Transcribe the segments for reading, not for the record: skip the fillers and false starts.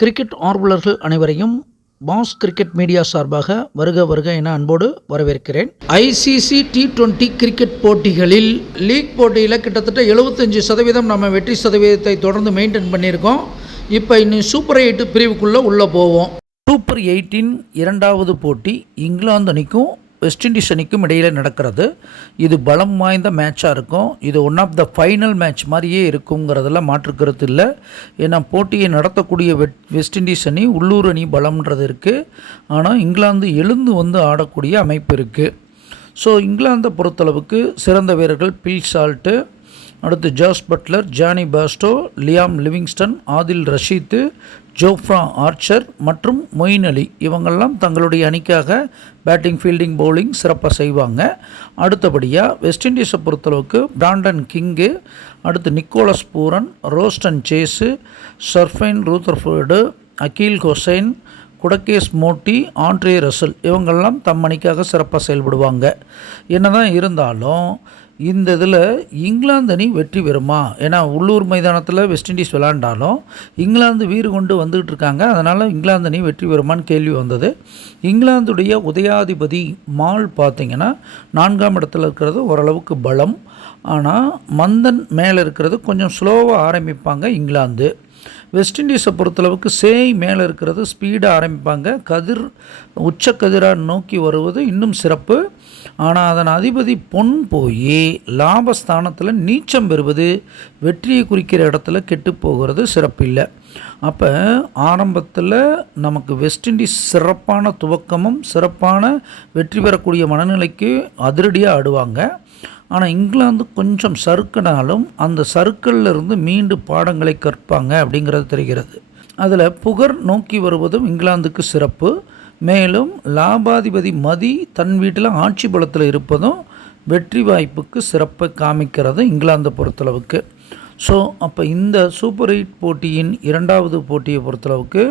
Cricket ஆர்வலர்கள் அனைவரையும் pass cricket media சார்பாக வருக வருக என அன்போடு வரவேற்கிறேன். ஐசிசி T20 கிரிக்கெட் போட்டிகளில் லீக் போட்டியில் கிட்டத்தட்ட 75% நம்ம வெற்றி சதவீதத்தை தொடர்ந்து மெயின்டைன் பண்ணியிருக்கோம். இப்போ இன்னும் சூப்பர் 8 பிரிவுக்குள்ளே உள்ளே போவோம். சூப்பர் 8 இரண்டாவது போட்டி இங்கிலாந்து அணிக்கும் வெஸ்ட் இண்டீஸ் அணிக்கும் இடையில் நடக்கிறது. இது பலம் வாய்ந்த மேட்சாக இருக்கும். இது one of the final match மாதிரியே இருக்குங்கிறதுல மாற்றுக்கிறது இல்லை. ஏன்னா போட்டியை நடத்தக்கூடிய வெஸ்ட் இண்டீஸ் அணி உள்ளூர் அணி பலம்ன்றது இருக்குது. ஆனால் இங்கிலாந்து எழுந்து வந்து ஆடக்கூடிய அமைப்பு இருக்குது. ஸோ இங்கிலாந்தை பொறுத்தளவுக்கு சிறந்த வீரர்கள் பில் சால்ட்டு, அடுத்து Jos Buttler, Jonny Bairstow, Liam Livingstone, Adil Rashid, Jofra Archer மற்றும் மொயின் அலி இவங்கெல்லாம் தங்களுடைய அணிக்காக பேட்டிங், ஃபீல்டிங், பவுலிங் சிறப்பாக செய்வாங்க. அடுத்தபடியாக வெஸ்ட் இண்டீஸை பொறுத்தளவுக்கு பிராண்டன் கிங்கு, அடுத்து Nicholas Pooran, Roston Chase, Sherfane Rutherford, Akeal Hosein, Gudakesh Motie, Andre Russell இவங்கெல்லாம் தம் அணிக்காக சிறப்பாக செயல்படுவாங்க. என்னதான் இருந்தாலும் இந்த இதில் இங்கிலாந்து அணி வெற்றி பெறுமா? ஏன்னா உள்ளூர் மைதானத்தில் வெஸ்ட் இண்டீஸ் விளாண்டாலும் இங்கிலாந்து வீறு கொண்டு வந்துகிட்டு இருக்காங்க. அதனால் இங்கிலாந்து அணி வெற்றி பெறுமான்னு கேள்வி வந்தது. இங்கிலாந்துடைய உதயாதிபதி மால் பார்த்திங்கன்னா 4ஆம் இடத்துல இருக்கிறது ஓரளவுக்கு பலம். ஆனால் மந்தன் மேலே இருக்கிறது கொஞ்சம் ஸ்லோவாக ஆரம்பிப்பாங்க இங்கிலாந்து. வெஸ்ட் இண்டீஸை பொறுத்தளவுக்கு சேய் மேலே இருக்கிறது ஸ்பீடாக ஆரம்பிப்பாங்க. உச்சக்கதிராக நோக்கி வருவது இன்னும் சிறப்பு. ஆனால் அதன் அதிபதி பொன் போய் லாபஸ்தானத்தில் நீச்சம் பெறுவது வெற்றியை குறிக்கிற இடத்துல கெட்டு போகிறது சிறப்பில்லை. அப்போ ஆரம்பத்தில் நமக்கு வெஸ்ட் இண்டீஸ் சிறப்பான துவக்கமும் சிறப்பான வெற்றி பெறக்கூடிய மனநிலைக்கு அதிரடியாக ஆடுவாங்க. ஆனால் இங்கிலாந்து கொஞ்சம் சறுக்கினாலும் அந்த சறுக்கல்ல இருந்து மீண்டு பாடங்களை கற்பாங்க அப்படிங்கிறது தெரிகிறது. அதில் புகர் நோக்கி வருவதும் இங்கிலாந்துக்கு சிறப்பு. மேலும் லாபாதிபதி மதி தன் வீட்டில் ஆட்சி பலத்தில் இருப்பதும் வெற்றி வாய்ப்புக்கு சிறப்பை காமிக்கிறது இங்கிலாந்தை பொறுத்தளவுக்கு. ஸோ அப்போ இந்த சூப்பர் 8 போட்டியின் இரண்டாவது போட்டியை பொறுத்தளவுக்கு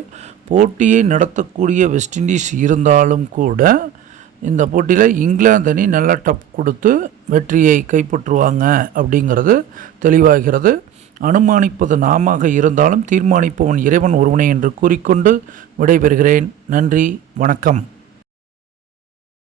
போட்டியை நடத்தக்கூடிய வெஸ்ட் இண்டீஸ் இருந்தாலும் கூட இந்த போட்டியில் இங்கிலாந்து அணி நல்லா டப் கொடுத்து வெற்றியை கைப்பற்றுவாங்க அப்படிங்கிறது தெளிவாகிறது. அனுமானிப்பது நாமாக இருந்தாலும் தீர்மானிப்பவன் இறைவன் ஒருவனே என்று கூறிக்கொண்டு விடைபெறுகிறேன். நன்றி, வணக்கம்.